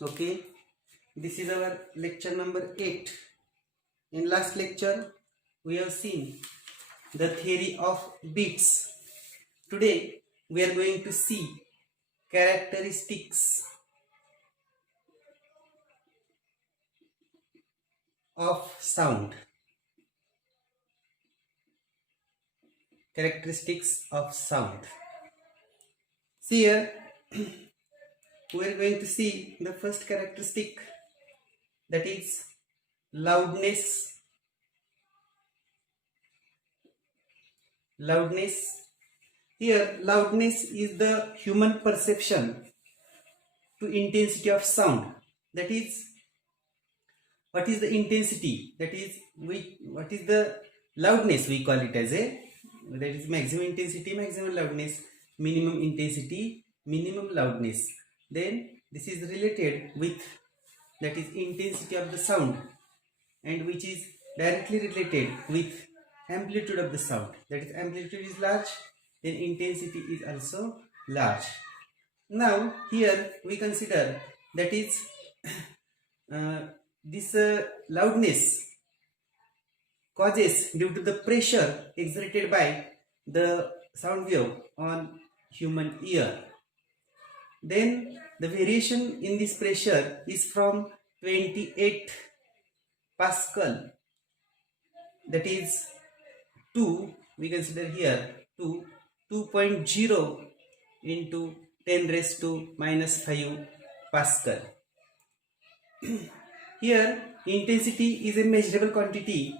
Okay, this is our lecture number 8. In last lecture, we have seen the theory of bits. Today, we are going to see characteristics of sound. Characteristics of sound. See here, we are going to see the first characteristic, that is loudness. Here, loudness is the human perception to intensity of sound. That is, what is the intensity? That is, what is the loudness? We call it as that is maximum intensity, maximum loudness, minimum intensity, minimum loudness. Then this is related with, that is, intensity of the sound, and which is directly related with amplitude of the sound. That is, amplitude is large, then intensity is also large. Now here we consider, that is, this loudness causes due to the pressure exerted by the sound wave on human ear. Then the variation in this pressure is from 28 Pascal, that is we consider here 2.0 into 10 raised to minus 5 Pascal. Here intensity is a measurable quantity,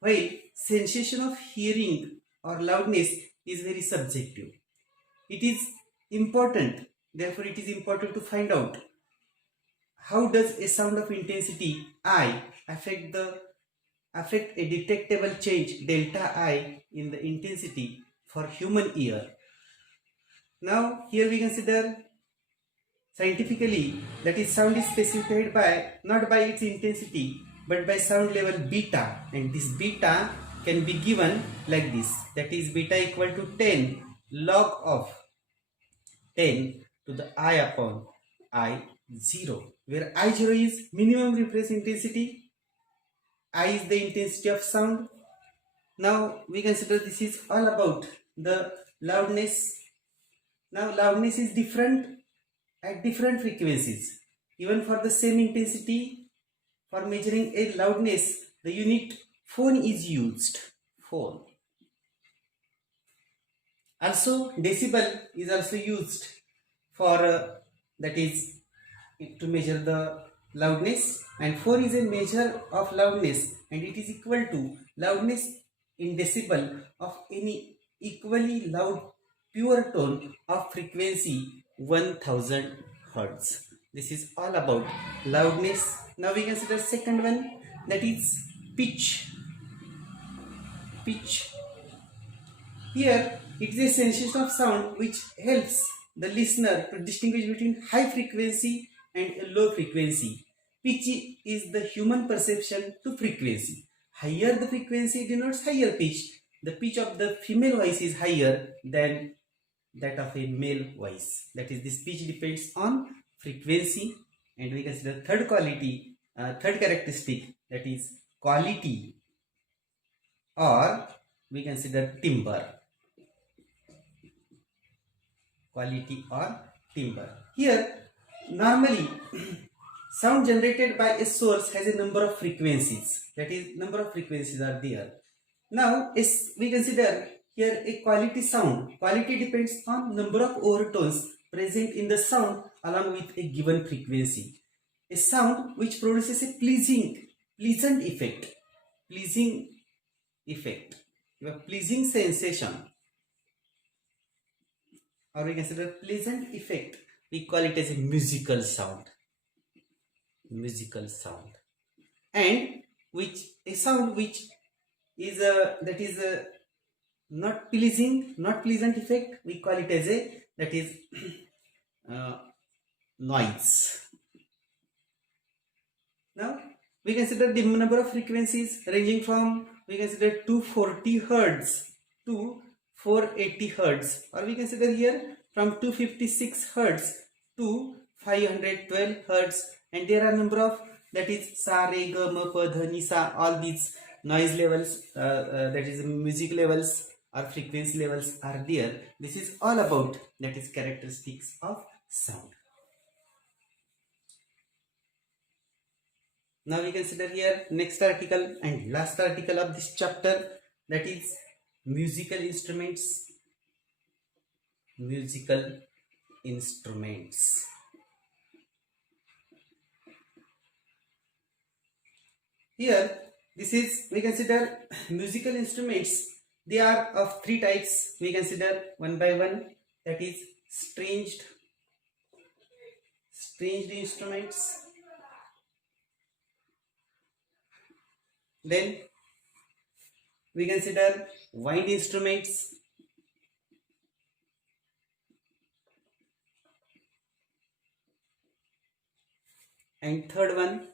while sensation of hearing or loudness is very subjective. It is important, therefore it is important to find out how does a sound of intensity I affect a detectable change delta I in the intensity for human ear. Now here we consider scientifically, that is, sound is specified by not by its intensity but by sound level beta, and this beta can be given like this, that is beta equal to 10 log of 10 to the I upon I0, where I0 is minimum reference intensity, I is the intensity of sound. Now we consider this is all about the loudness. Now loudness is different at different frequencies. Even for the same intensity, for measuring a loudness, the unit phone is used. Phone. Also decibel is also used for that is to measure the loudness, and 4 is a measure of loudness, and it is equal to loudness in decibel of any equally loud pure tone of frequency 1000 Hz. This is all about loudness. Now we consider second one, that is pitch. Here it is a sensation of sound which helps the listener to distinguish between high frequency and a low frequency. Pitch is the human perception to frequency. Higher the frequency denotes higher pitch. The pitch of the female voice is higher than that of a male voice. That is, this pitch depends on frequency. And we consider third characteristic, that is quality, or we consider timbre. Quality or timbre. Here normally sound generated by a source has a number of frequencies, that is, number of frequencies are there. Now we consider here a quality sound. Quality depends on number of overtones present in the sound along with a given frequency. A sound which produces a pleasant effect, a pleasing sensation, or we consider pleasant effect, we call it as a musical sound. Musical sound. And which a sound which is a not pleasing, not pleasant effect, we call it as a that is noise. Now we consider the number of frequencies ranging from, we consider 240 hertz to 480 hertz, or we consider here from 256 hertz to 512 hertz, and there are number of, that is sa, re, ga, ma, pa, dha, ni, sa, all these noise levels, that is music levels or frequency levels are there. This is all about, that is characteristics of sound. Now we consider here next article and last article of this chapter, that is musical instruments. Musical instruments. Here this is, we consider musical instruments. They are of three types. We consider one by one, that is stringed instruments. Then we consider wind instruments. And third one,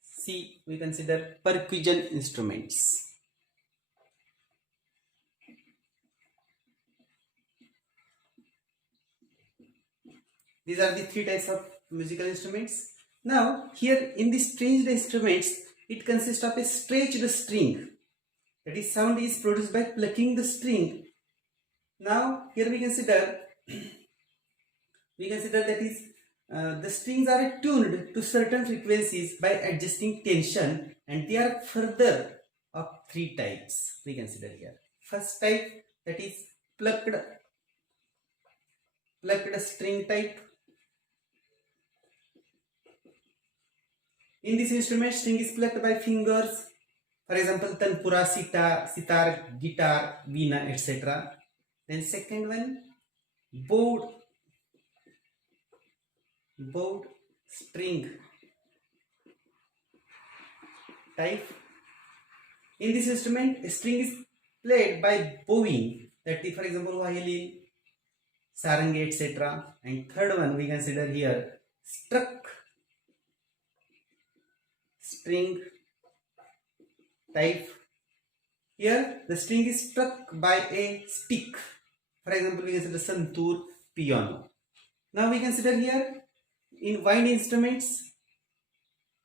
C, we consider percussion instruments. These are the three types of musical instruments. Now here in the stringed instruments, it consists of a stretched string. That is, sound is produced by plucking the string. Now here we consider that is the strings are tuned to certain frequencies by adjusting tension, and they are further of three types we consider here. First type, that is plucked string type. In this instrument, string is plucked by fingers. For example, tanpura, sitar, guitar, veena, etc. Then second one, bowed string type. In this instrument, a string is played by bowing. That is, for example, violin, sarangi, etc. And third one we consider here, struck string type. Here the string is struck by a stick. For example, we consider santoor, piano. Now we consider here in wind instruments,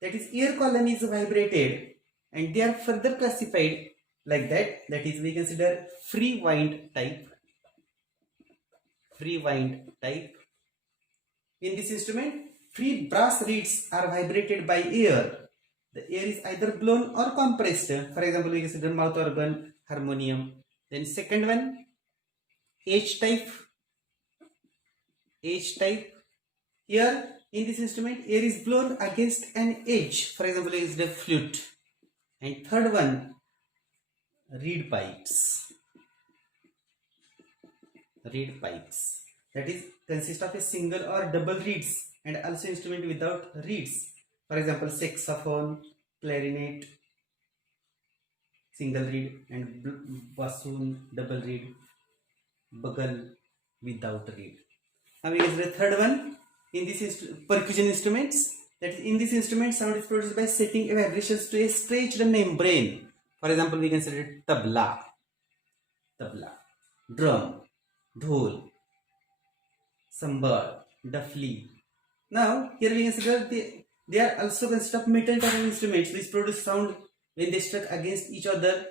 that is ear column is vibrated, and they are further classified like that. That is, we consider free wind type. In this instrument, free brass reeds are vibrated by air. The air is either blown or compressed. For example, we consider mouth organ, harmonium. Then second one, H type. Here in this instrument, air is blown against an edge. For example, is the flute. And third one, reed pipes. That is, consist of a single or double reeds, and also instrument without reeds. For example, saxophone, clarinet, single reed, and bassoon, double reed, bugle without reed. Now we consider the third one. In this percussion instruments, that is, in this instrument, sound is produced by setting a vibrations to a stretched membrane. For example, we consider tabla, drum, dhol, sambal, dafli. Now here we consider they are also consist of metal type of instruments which produce sound when they struck against each other.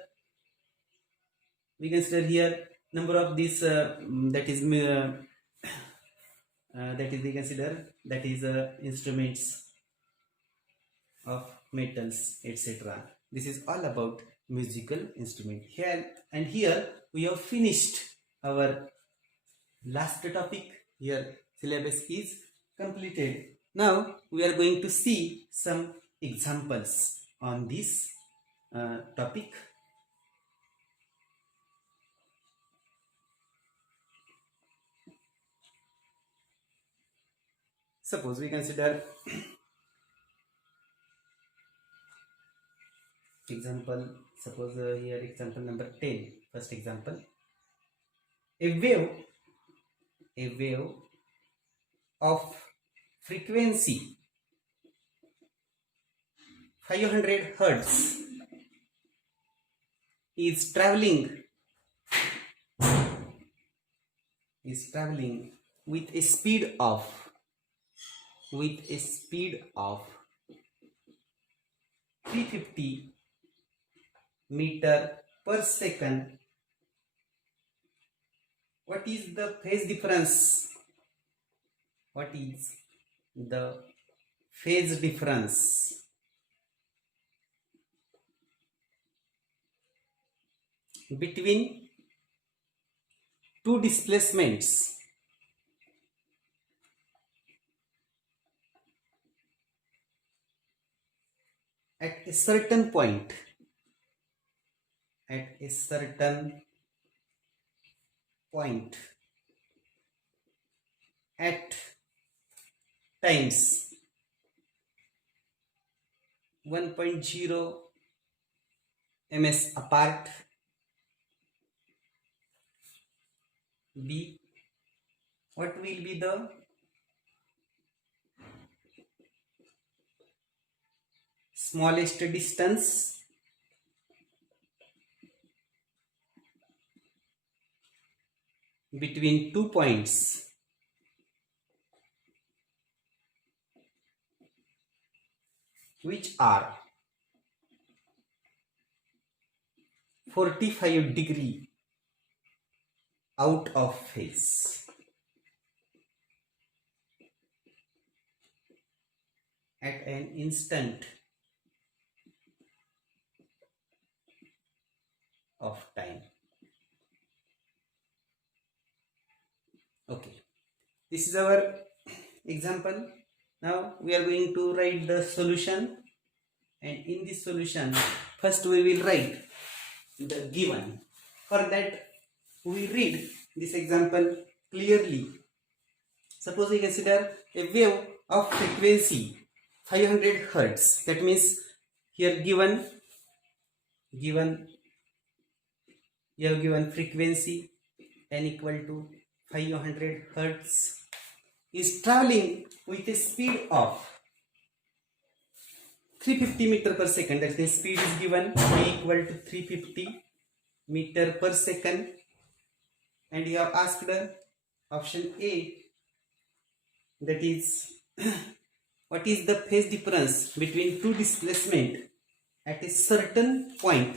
We consider here number of these instruments of metals, etc. This is all about musical instrument. Here we have finished our last topic. Here syllabus is completed. Now we are going to see some examples on this topic. Suppose we consider example, suppose here example number 10. First example, a wave of frequency 500 hertz is traveling with a speed of 350 meter per second. What is the phase difference? What is the phase difference between two displacements at a certain point, at times 1.0 ms apart? B, what will be the smallest distance between 2 points which are 45 degree out of phase at an instant of time. Okay, this is our example. Now we are going to write the solution, and in this solution first we will write the given. For that we read this example clearly. Suppose we consider a wave of frequency 500 hertz. That means here given you have given frequency n equal to 500 hertz is traveling with a speed of 350 meter per second. That means speed is given a equal to 350 meter per second, and you have asked option A, that is what is the phase difference between two displacement at a certain point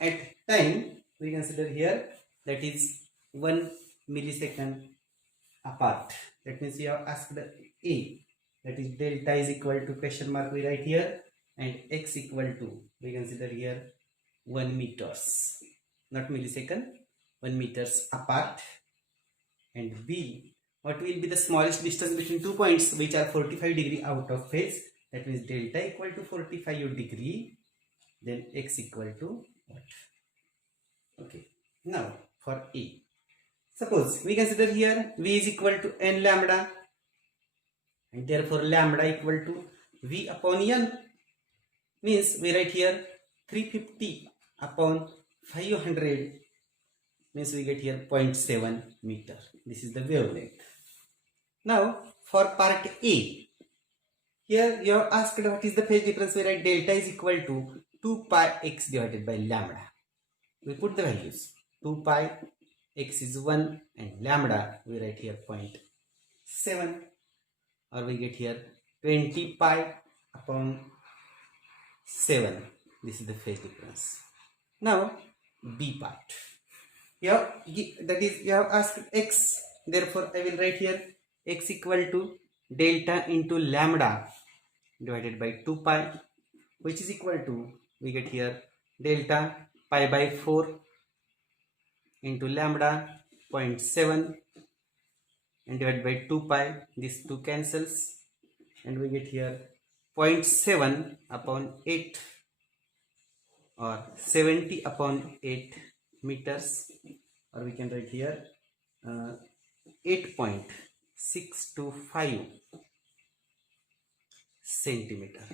at time. We consider here that is 1 millisecond apart. That means you have asked A, that is delta is equal to question mark we write here, and x equal to, we consider here 1 meters, not millisecond, 1 meters apart. And B, what will be the smallest distance between 2 points which are 45 degree out of phase. That means delta equal to 45 degree, then x equal to what? Okay, now for A, suppose we consider here V is equal to n lambda, and therefore lambda equal to V upon n, means we write here 350 upon 500, means we get here 0.7 meter. This is the wavelength. Now for part A, here you are asked what is the phase difference. We write delta is equal to 2 pi x divided by lambda. We put the values, 2 pi x is 1 and lambda we write here 0.7, or we get here 20 pi upon 7. This is the phase difference. Now B part, that is you have asked x, therefore I will write here x equal to delta into lambda divided by 2 pi, which is equal to, we get here delta pi by 4 into lambda 0.7 and divided by 2 pi, this 2 cancels, and we get here 0.7 upon 8, or 70 upon 8 meters, or we can write here 8.625 centimeter.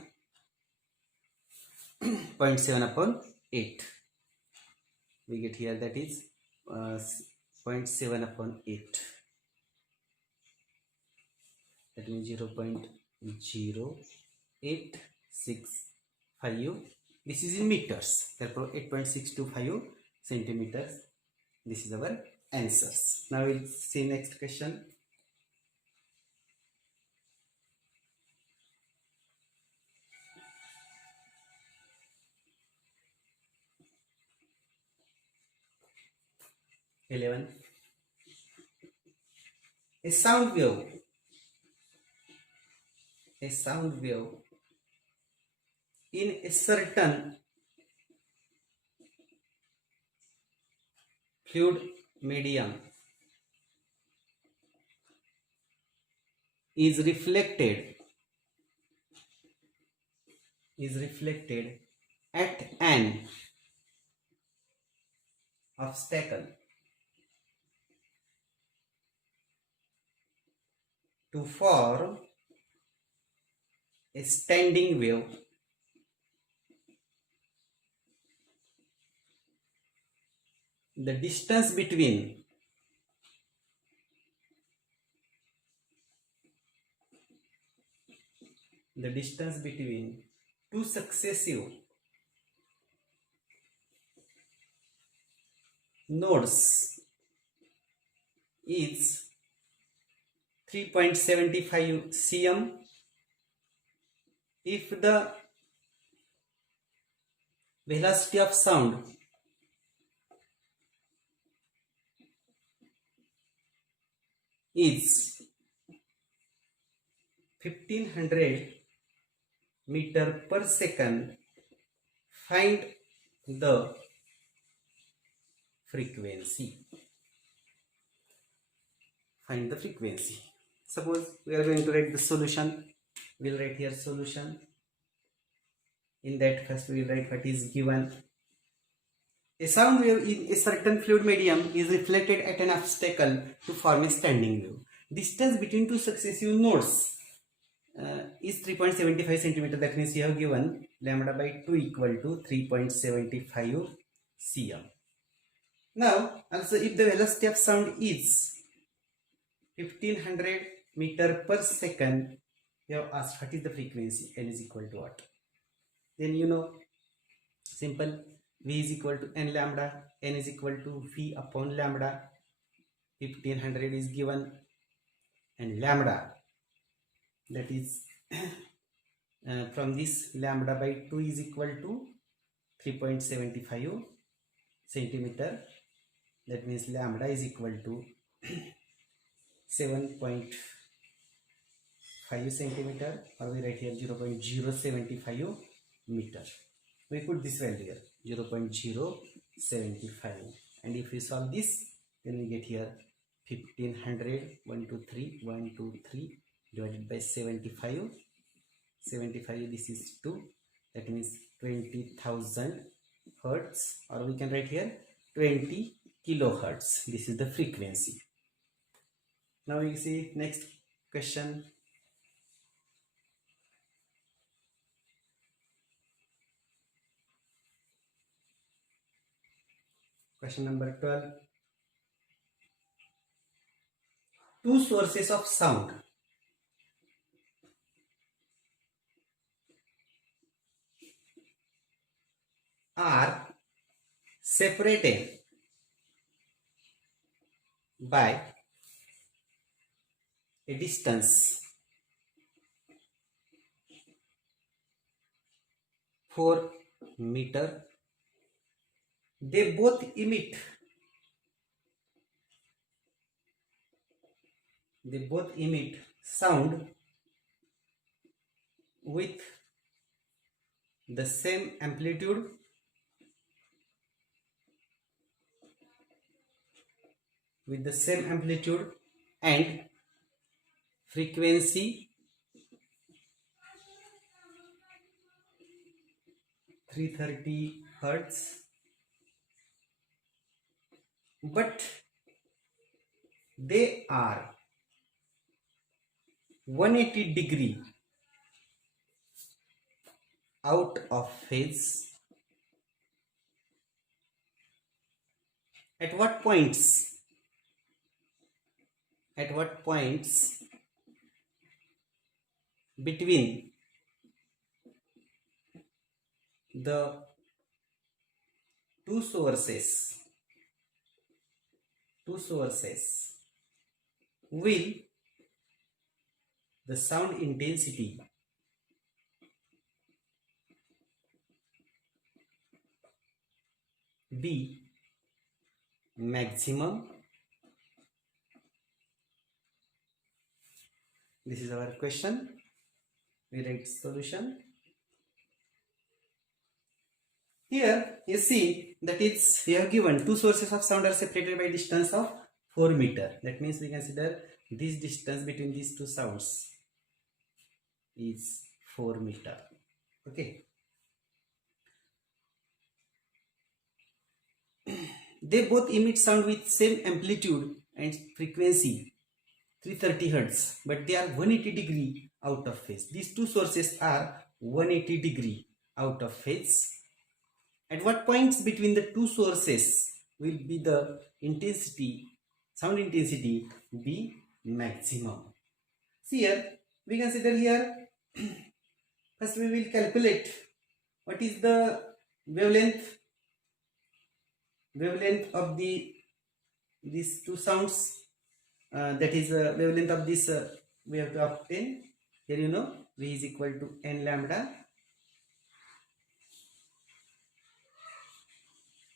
0.7 upon 8. We get here that is 0.7 upon 8. That means 0.0865. This is in meters. Therefore, 8.625 centimeters. This is our answers. Now we'll see next question. A sound wave in a certain fluid medium is reflected at an obstacle to form a standing wave. The distance between two successive nodes is 3.75 cm if the velocity of sound is 1500 meter per second. Find the frequency. Suppose we are going to write the solution. We'll write here solution. In that, first we will write what is given. A sound wave in a certain fluid medium is reflected at an obstacle to form a standing wave. Distance between two successive nodes is 3.75 centimeter. That means you have given lambda by 2 equal to 3.75 cm. Now, also if the velocity of sound is 1500 meter per second, you have asked what is the frequency, n is equal to what? Then you know, simple, v is equal to n lambda, n is equal to v upon lambda. 1500 is given, and lambda, that is from this lambda by 2 is equal to 3.75 centimeter. That means lambda is equal to 7.5 centimeter, or we write here 0.075 meter. We put this value here, 0.075, and if we solve this, then we get here 1500, 123 divided by 75, this is 2, that means 20,000 hertz, or we can write here 20 kilohertz. This is the frequency. Now we see next question. Question number 12. Two sources of sound are separated by a distance 4 meter. They both emit sound with the same amplitude and frequency 330 hertz, but they are 180 degree out of phase. At what points? At what points between the two sources will the sound intensity be maximum? This is our question. We write solution. Here you see that we have given two sources of sound are separated by distance of 4 meter. That means we consider this distance between these two sounds is 4 meter. Okay. They both emit sound with same amplitude and frequency 330 Hz, but they are 180 degree out of phase. These two sources are 180 degree out of phase. At what points between the two sources will be the sound intensity be maximum? See here, we consider here, first we will calculate what is the wavelength of these two sounds. That is wavelength of this we have to obtain. Here you know V is equal to n lambda,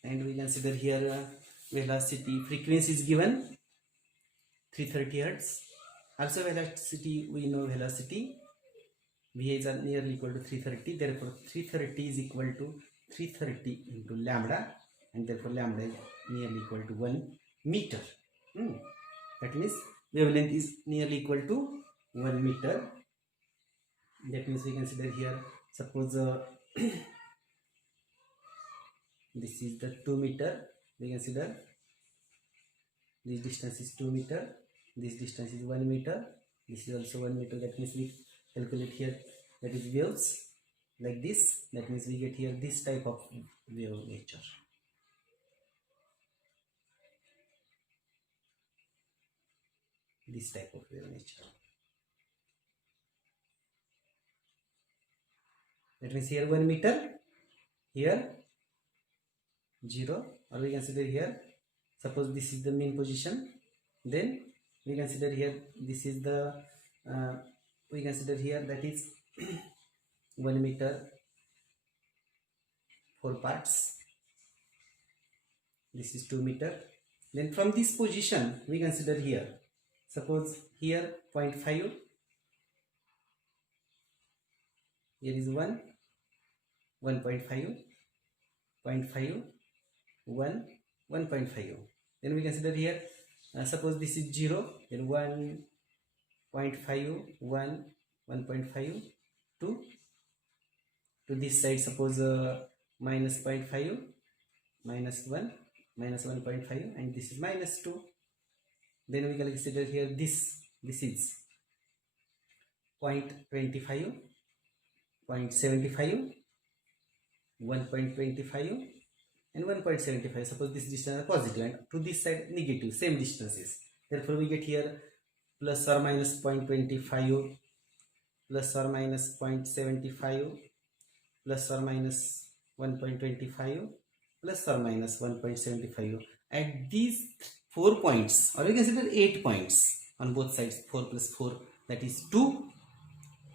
and we consider here velocity, frequency is given 330 Hz. Also velocity, we know velocity V is nearly equal to 330, therefore 330 is equal to 330 into lambda, and therefore lambda is nearly equal to 1 meter. That means wavelength is nearly equal to 1 meter. That means we consider here, suppose this is the 2 meter. We consider this distance is 2 meter, this distance is 1 meter, this is also 1 meter. That means we calculate here, that is waves like this. That means we get here this type of wave nature. This type of wave nature. That means here 1 meter, here 0, or we consider here, suppose this is the mean position, then we consider here this is the we consider here that is 1 meter 4 parts, this is 2 meter. Then from this position we consider here, suppose here 0.5, here is 1, 1.5, 0.5, 1, 1.5. Then we consider here, suppose this is 0, then 1.5, 1, 1.5, 2. To this side, suppose minus 0.5, minus 1, minus 1.5, and this is minus 2. Then we can consider here this is 0.25, 0.75, 1.25, and 1.75. Suppose this distance is positive and to this side negative, same distances. Therefore we get here plus or minus 0.25, plus or minus 0.75, plus or minus 1.25, plus or minus 1.75. At these 4 points, or you consider 8 points on both sides, 4 plus 4, that is 2,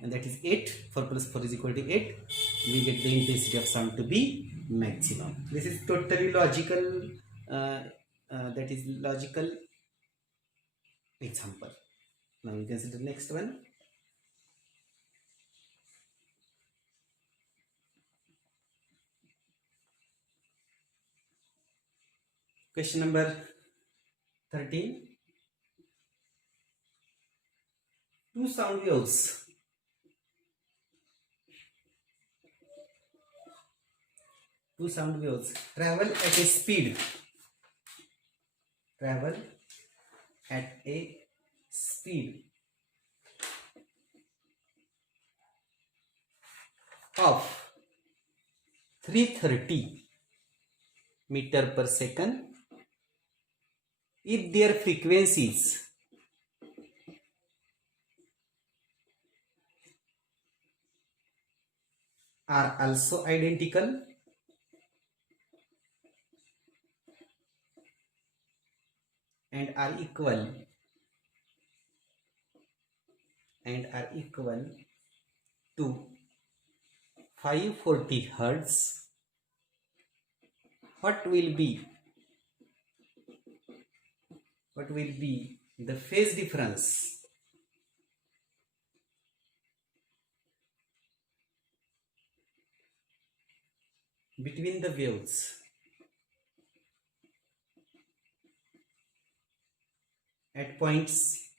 and that is 8. 4 plus 4 is equal to 8. We get the intensity of sound to be maximum. This is totally logical, that is logical example. Now we consider next one. Question number 13. Two sound waves travel at a speed of 330 meter per second if their frequencies are also identical and are equal to 540 hertz, what will be the phase difference between the waves at points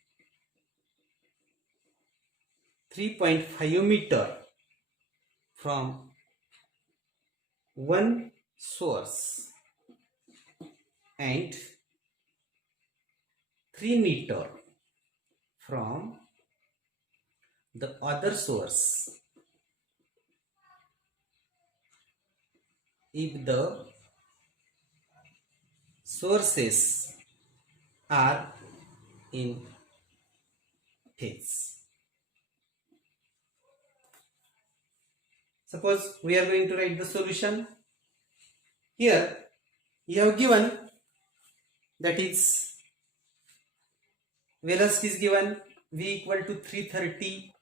3.5 meter from one source and 3 meter from the other source if the sources are in phase. Suppose we are going to write the solution. Here you have given, that is velocity is given v equal to 330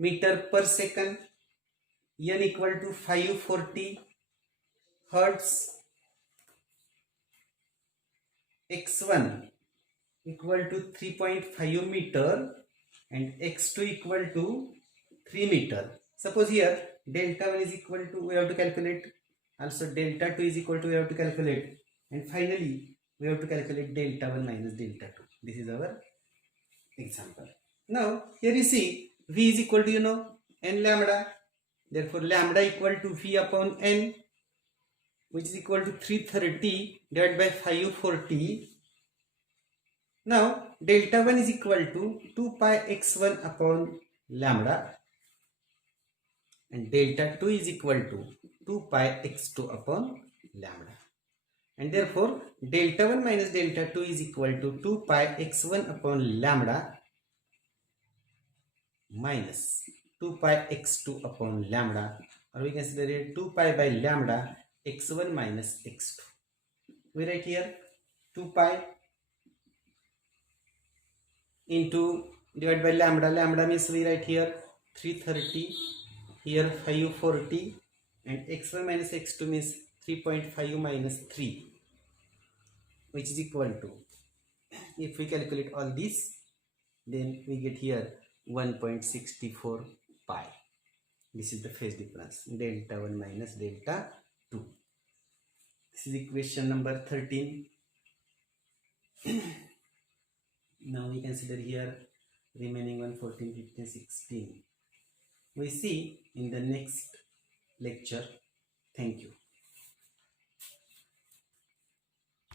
meter per second, n equal to 540 hertz, x1 equal to 3.5 meter and x2 equal to 3 meter. Suppose here delta 1 is equal to, we have to calculate, also delta 2 is equal to, we have to calculate, and finally we have to calculate delta 1 minus delta 2. This is our example. Now here you see v is equal to n lambda, therefore lambda equal to v upon n, which is equal to 330 divided by 540. Now delta 1 is equal to 2 pi x1 upon lambda and delta 2 is equal to 2 pi x2 upon lambda, and therefore delta 1 minus delta 2 is equal to 2 pi x1 upon lambda minus 2 pi x2 upon lambda, or we consider it 2 pi by lambda x1 minus x2. We write here 2 pi into divided by lambda. Lambda means we write here 330, here 540, and x1 minus x2 means 3.5 minus 3, which is equal to, if we calculate all this, then we get here 1.64 pi. This is the phase difference, delta 1 minus delta 2. This is equation number 13. Now we consider here remaining 1, 14, 15, 16. We see in the next lecture. Thank you.